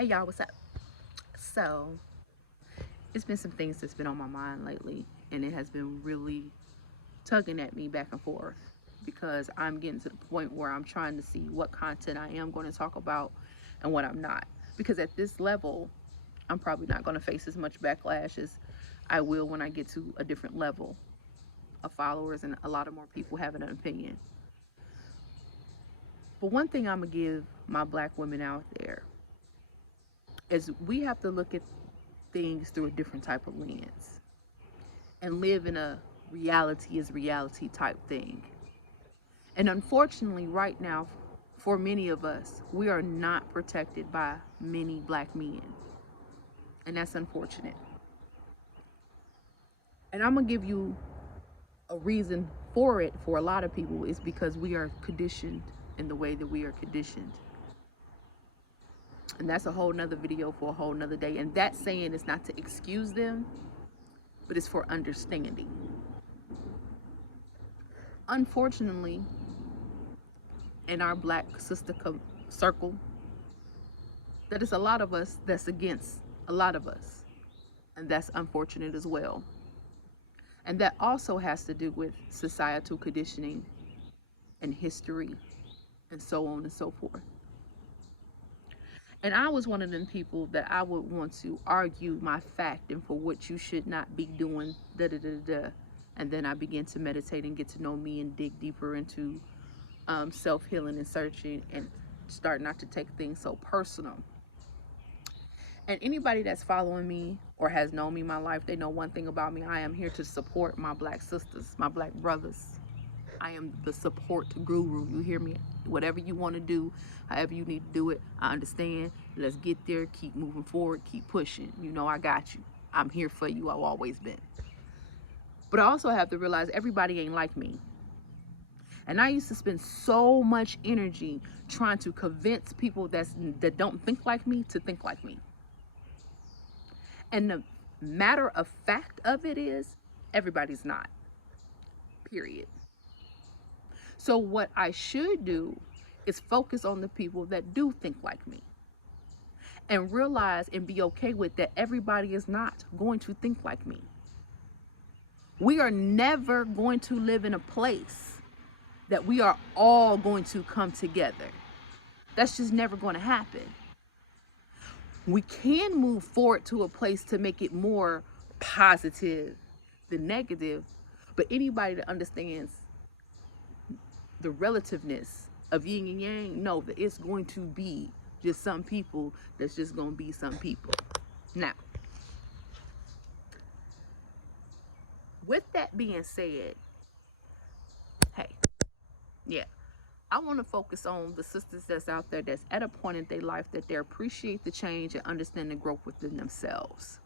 Hey y'all, what's up? So, it's been some things that's been on my mind lately, and it has been really tugging at me back and forth because I'm getting to the point where I'm trying to see what content I am going to talk about and what I'm not. Because at this level, I'm probably not going to face as much backlash as I will when I get to a different level of followers and a lot of more people having an opinion. But one thing I'm going to give my black women out there is we have to look at things through a different type of lens and live in a reality is reality type thing. And unfortunately, right now, for many of us, we are not protected by many black men. And that's unfortunate. And I'm going to give you a reason for it for a lot of people is because we are conditioned in the way that we are conditioned. And that's a whole nother video for a whole nother day. And that saying is not to excuse them, but it's for understanding. Unfortunately, in our black sister circle, that is a lot of us that's against a lot of us. And that's unfortunate as well. And that also has to do with societal conditioning and history and so on and so forth. And I was one of them people that I would want to argue my fact and for what you should not be doing, da da da da. And then I began to meditate and get to know me and dig deeper into self-healing and searching and start not to take things so personal. And anybody that's following me or has known me my life, they know one thing about me. I am here to support my black sisters, my black brothers. I am the support guru. You hear me? Whatever you want to do, however you need to do it, I understand. Let's get there. Keep moving forward. Keep pushing. You know I got you. I'm here for you. I've always been. But I also have to realize everybody ain't like me. And I used to spend so much energy trying to convince people that don't think like me to think like me. And the matter of fact of it is, everybody's not. Period. So what I should do is focus on the people that do think like me and realize and be okay with that everybody is not going to think like me. We are never going to live in a place that we are all going to come together. That's just never going to happen. We can move forward to a place to make it more positive than negative, but anybody that understands the relativeness of yin and yang know that it's going to be just some people that's just going to be some people. Now, with that being said, hey, yeah, I want to focus on the sisters that's out there that's at a point in their life that they appreciate the change and understand the growth within themselves.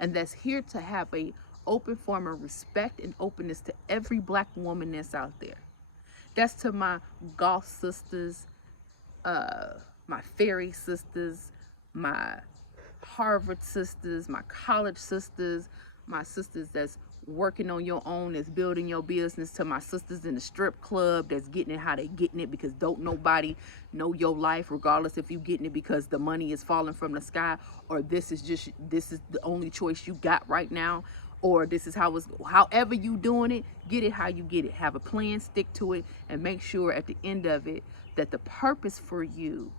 And that's here to have a open form of respect and openness to every black woman that's out there. That's to my golf sisters, my fairy sisters, my Harvard sisters, my college sisters, my sisters that's working on your own, that's building your business, to my sisters in the strip club that's getting it how they getting it, because don't nobody know your life regardless if you getting it because the money is falling from the sky, or this is the only choice you got right now, or this is how it's, however you doing it, get it how you get it. Have a plan, stick to it, and make sure at the end of it that the purpose for you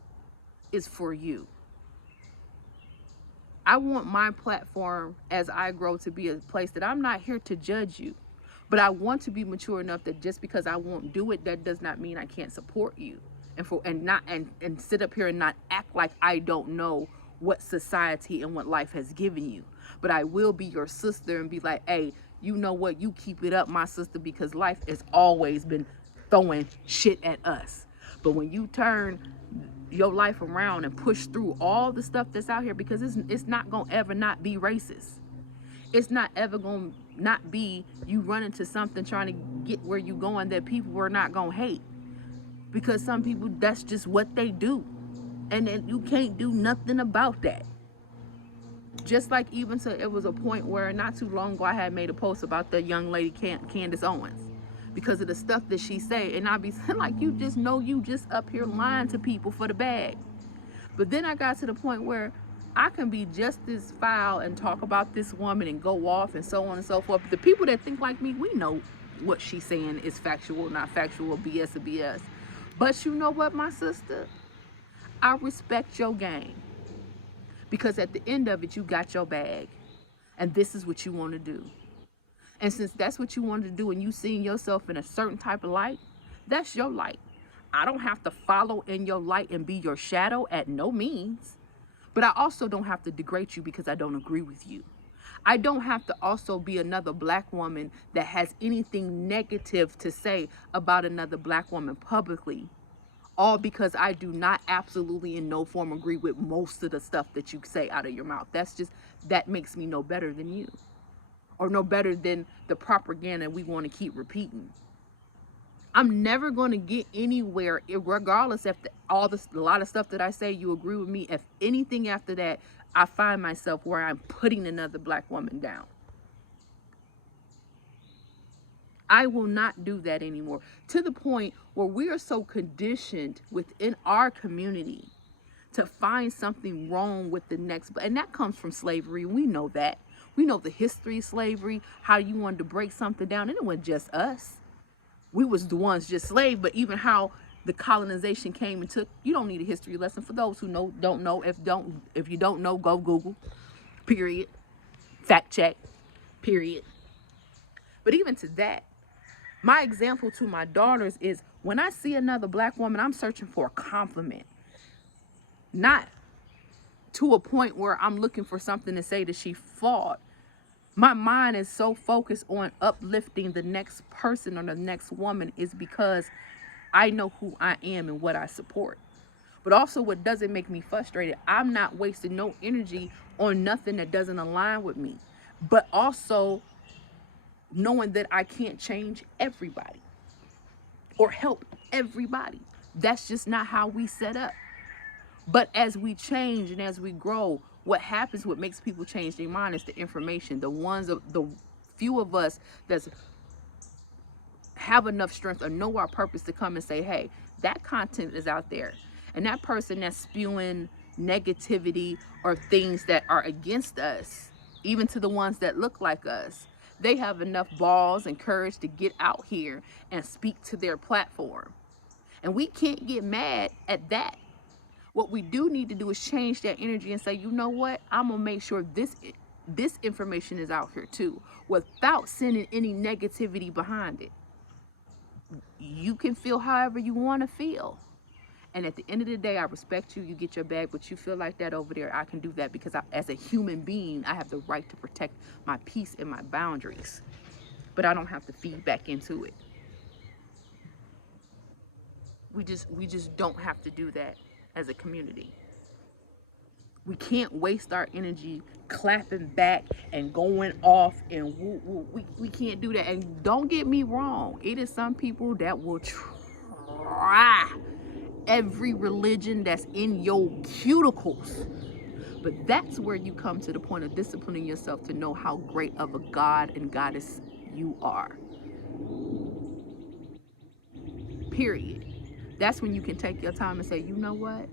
is for you. I want my platform as I grow to be a place that I'm not here to judge you, but I want to be mature enough that just because I won't do it, that does not mean I can't support you and sit up here and not act like I don't know what society and what life has given you. But I will be your sister and be like, hey, you know what? You keep it up, my sister, because life has always been throwing shit at us. But when you turn your life around and push through all the stuff that's out here, because it's not gonna ever not be racist. It's not ever gonna not be you run into something trying to get where you going that people are not gonna hate, because some people, that's just what they do, and then you can't do nothing about that. Just like, even so, it was a point where not too long ago I had made a post about the young lady Candace Owens, because of the stuff that she say, and I be saying, like, you just know you just up here lying to people for the bag. But then I got to the point where I can be just as foul and talk about this woman and go off and so on and so forth. But the people that think like me, we know what she's saying is factual, not factual, BS or BS. But you know what, my sister? I respect your game. Because at the end of it, you got your bag. And this is what you want to do. And since that's what you want to do and you seeing yourself in a certain type of light, that's your light. I don't have to follow in your light and be your shadow at no means. But I also don't have to degrade you because I don't agree with you. I don't have to also be another black woman that has anything negative to say about another black woman publicly. All because I do not absolutely in no form agree with most of the stuff that you say out of your mouth. That makes me no better than you. Or no better than the propaganda we want to keep repeating. I'm never going to get anywhere, regardless if a lot of stuff that I say you agree with me. If anything after that, I find myself where I'm putting another black woman down. I will not do that anymore. To the point where we are so conditioned within our community to find something wrong with the next, and that comes from slavery. We know that. We know the history of slavery, how you wanted to break something down, and it wasn't just us. We was the ones just slave, but even how the colonization came and took. You don't need a history lesson. For those who don't know. If you don't know, go Google. Period. Fact check. Period. But even to that, my example to my daughters is when I see another black woman, I'm searching for a compliment. Not to a point where I'm looking for something to say that she fought. My mind is so focused on uplifting the next person or the next woman is because I know who I am and what I support. But also what doesn't make me frustrated, I'm not wasting no energy on nothing that doesn't align with me. But also knowing that I can't change everybody or help everybody. That's just not how we set up. But as we change and as we grow, what happens, what makes people change their mind is the information. The few of us that have enough strength or know our purpose to come and say, hey, that content is out there. And that person that's spewing negativity or things that are against us, even to the ones that look like us, they have enough balls and courage to get out here and speak to their platform. And we can't get mad at that. What we do need to do is change that energy and say, you know what? I'm going to make sure this information is out here too, without sending any negativity behind it. You can feel however you want to feel. And at the end of the day, I respect you. You get your bag, but you feel like that over there. I can do that because as a human being, I have the right to protect my peace and my boundaries. But I don't have to feed back into it. We just don't have to do that as a community. We can't waste our energy clapping back and going off and woo, woo. We can't do that. And don't get me wrong, it is some people that will try every religion that's in your cuticles. But that's where you come to the point of disciplining yourself to know how great of a God and goddess you are. Period. That's when you can take your time and say, you know what?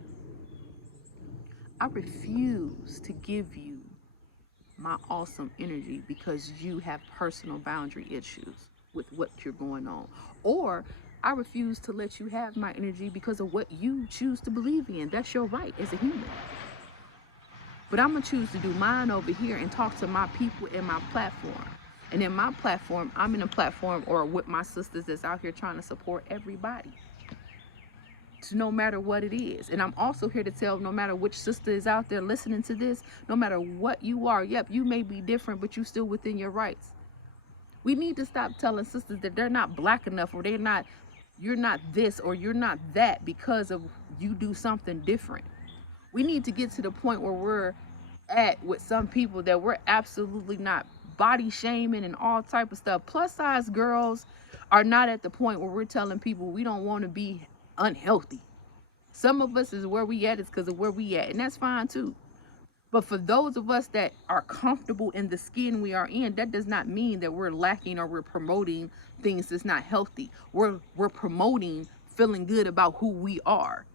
I refuse to give you my awesome energy because you have personal boundary issues with what you're going on. Or I refuse to let you have my energy because of what you choose to believe in. That's your right as a human. But I'm going to choose to do mine over here and talk to my people in my platform. And in my platform, I'm in a platform or with my sisters that's out here trying to support everybody. No matter what it is. And I'm also here to tell, no matter which sister is out there listening to this, no matter what you are, yep, you may be different, but you're still within your rights. We need to stop telling sisters that they're not black enough or you're not this or you're not that because of you do something different. We need to get to the point where we're at with some people that we're absolutely not body shaming and all type of stuff. Plus size girls are not at the point where we're telling people we don't want to be unhealthy. Some of us is where we at is because of where we at, and that's fine too. But for those of us that are comfortable in the skin we are in, that does not mean that we're lacking or we're promoting things that's not healthy. We're promoting feeling good about who we are.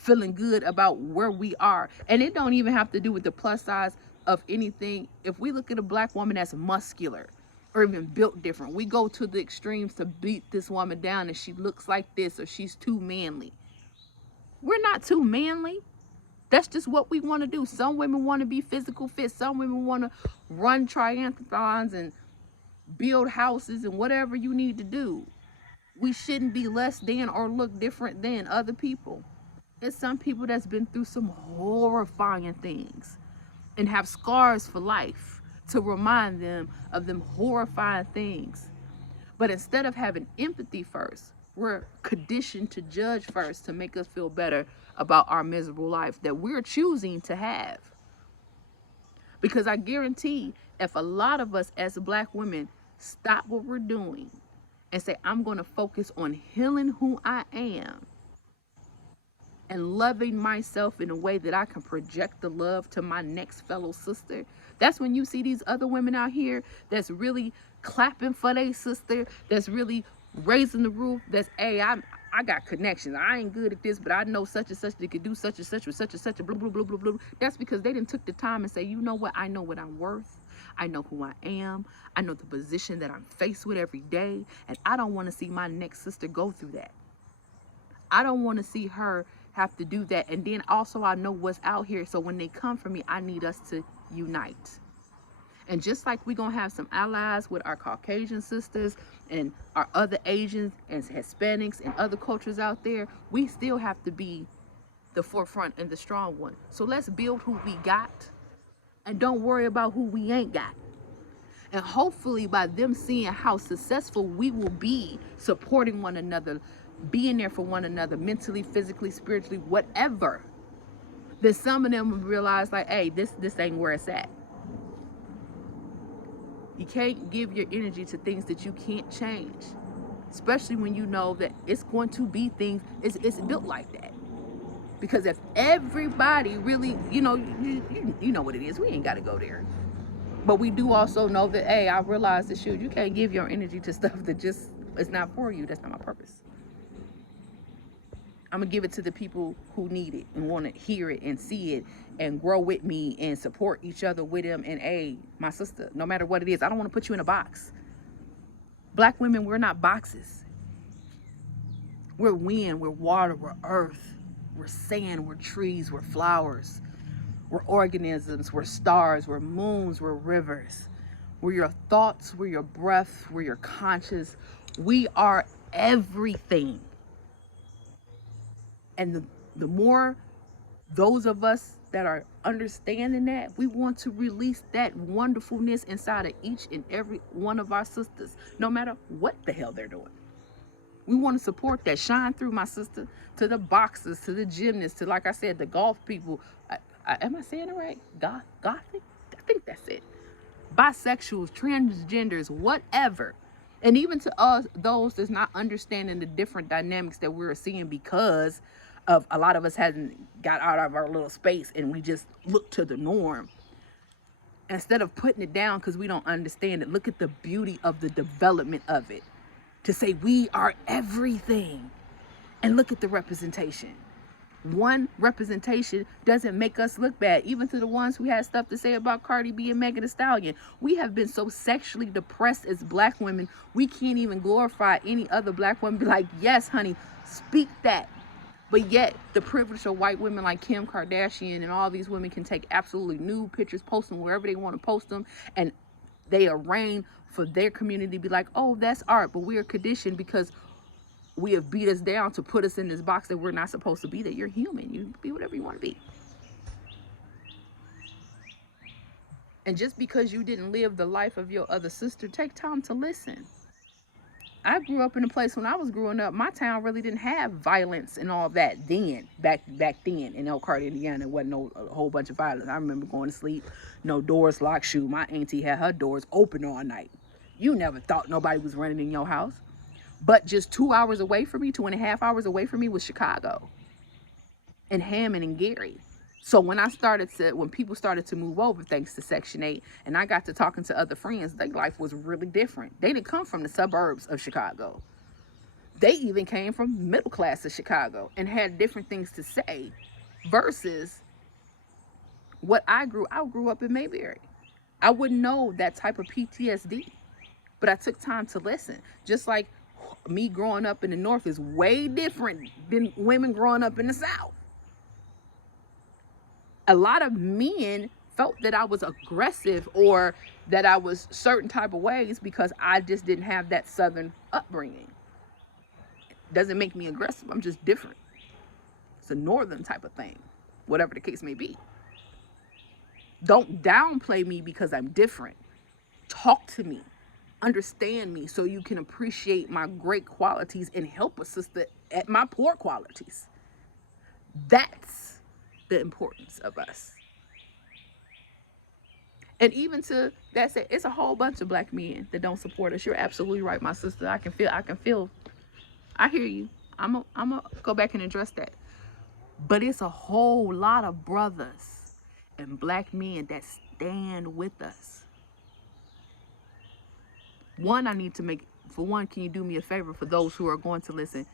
feeling good about where we are. And it don't even have to do with the plus size of anything. If we look at a black woman that's muscular or even built different, we go to the extremes to beat this woman down and she looks like this or she's too manly. We're not too manly. That's just what we want to do. Some women want to be physical fit. Some women want to run triathlons and build houses and whatever you need to do. We shouldn't be less than or look different than other people. There's some people that's been through some horrifying things and have scars for life to remind them of them horrifying things. But instead of having empathy first, we're conditioned to judge first to make us feel better about our miserable life that we're choosing to have. Because I guarantee if a lot of us as black women stop what we're doing and say, I'm going to focus on healing who I am and loving myself in a way that I can project the love to my next fellow sister. That's when you see these other women out here that's really clapping for their sister, that's really raising the roof, that's, hey, I got connections. I ain't good at this, but I know such and such that could do such and such with such and such, blah, blah, blah, blah, blah. That's because they didn't took the time and say, you know what? I know what I'm worth. I know who I am. I know the position that I'm faced with every day. And I don't want to see my next sister go through that. I don't want to see her have to do that. And then also I know what's out here. So when they come for me, I need us to unite. And just like we're going to have some allies with our Caucasian sisters and our other Asians and Hispanics and other cultures out there, we still have to be the forefront and the strong one. So let's build who we got and don't worry about who we ain't got. And hopefully by them seeing how successful we will be supporting one another, being there for one another, mentally, physically, spiritually, whatever, then some of them will realize like, hey, this ain't where it's at. You can't give your energy to things that you can't change, especially when you know that it's going to be things, it's built like that. Because if everybody really, you know what it is, we ain't got to go there. But we do also know that, hey, I realize that, shoot, you can't give your energy to stuff that just is not for you. That's not my purpose. I'm going to give it to the people who need it and want to hear it and see it and grow with me and support each other with them. And, hey, my sister, no matter what it is, I don't want to put you in a box. Black women, we're not boxes. We're wind, we're water, we're earth, we're sand, we're trees, we're flowers, we're organisms, we're stars, we're moons, we're rivers. We're your thoughts, we're your breath, we're your conscious. We are everything. And the more those of us that are understanding that, we want to release that wonderfulness inside of each and every one of our sisters, no matter what the hell they're doing. We want to support that. Shine through, my sister, to the boxers, to the gymnasts, to, like I said, the golf people. Am I saying it right? Gothic? I think that's it. Bisexuals, transgenders, whatever. And even to us, those that's not understanding the different dynamics that we're seeing because of a lot of us hasn't got out of our little space and we just look to the norm. Instead of putting it down because we don't understand it, look at the beauty of the development of it. To say we are everything. And look at the representation. One representation doesn't make us look bad. Even to the ones who had stuff to say about Cardi B and Megan Thee Stallion. We have been so sexually depressed as black women, we can't even glorify any other black woman. Be like, yes, honey, speak that. But yet, the privileged of white women like Kim Kardashian and all these women can take absolutely nude pictures, post them wherever they want to post them, and they arraign for their community to be like, oh, that's art. But we are conditioned because we have beat us down to put us in this box that we're not supposed to be, that you're human. You can be whatever you want to be. And just because you didn't live the life of your other sister, take time to listen. I grew up in a place when I was growing up, my town really didn't have violence and all that then, back then in Elkhart, Indiana. There wasn't a whole bunch of violence. I remember going to sleep, no doors locked, shoot. My auntie had her doors open all night. You never thought nobody was running in your house. But just 2 hours away from me, 2.5 hours away from me was Chicago and Hammond and Gary. So when people started to move over, thanks to Section 8, and I got to talking to other friends, their life was really different. They didn't come from the suburbs of Chicago. They even came from middle class of Chicago and had different things to say versus what I grew up in Mayberry. I wouldn't know that type of PTSD, but I took time to listen. Just like me growing up in the North is way different than women growing up in the South. A lot of men felt that I was aggressive or that I was certain type of ways because I just didn't have that Southern upbringing. Doesn't make me aggressive. I'm just different. It's a Northern type of thing, whatever the case may be. Don't downplay me because I'm different. Talk to me, understand me, so you can appreciate my great qualities and help a sister at my poor qualities. That's the importance of us. And even to that said, it's a whole bunch of black men that don't support us. You're absolutely right, my sister. I can feel, I hear you. I'm gonna go back and address that. But it's a whole lot of brothers and black men that stand with us. One, I need to make, for one, can you do me a favor for those who are going to listen?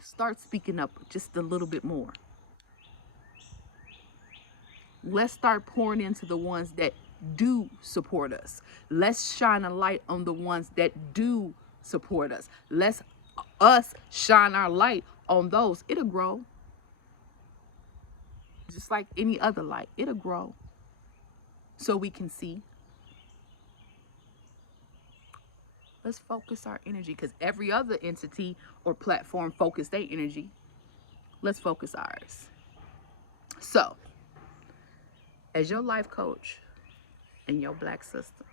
Start speaking up just a little bit more. Let's start pouring into the ones that do support us. Let's shine a light on the ones that do support us. Let's us shine our light on those. It'll grow. Just like any other light, it'll grow. So we can see. Let's focus our energy, because every other entity or platform focus their energy. Let's focus ours. So, as your life coach and your black sister,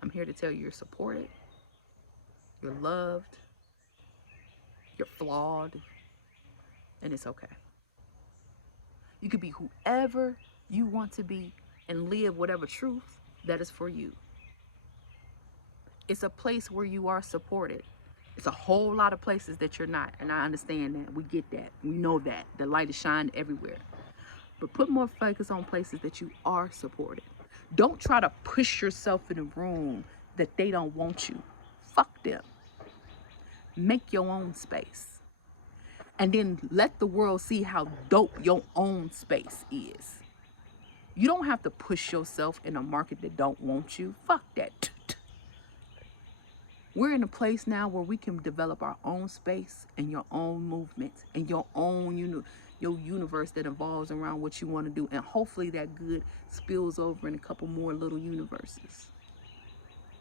I'm here to tell you you're supported, you're loved, you're flawed, and it's okay. You could be whoever you want to be and live whatever truth that is for you. It's a place where you are supported. It's a whole lot of places that you're not, and I understand that. We get that. We know that. The light is shining everywhere. But put more focus on places that you are supported. Don't try to push yourself in a room that they don't want you. Fuck them. Make your own space. And then let the world see how dope your own space is. You don't have to push yourself in a market that don't want you. Fuck that. We're in a place now where we can develop our own space and your own movement and your own, your universe that evolves around what you want to do. And hopefully that good spills over in a couple more little universes.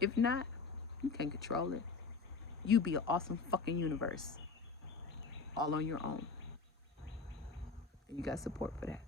If not, you can't control it. You be an awesome fucking universe all on your own. And you got support for that.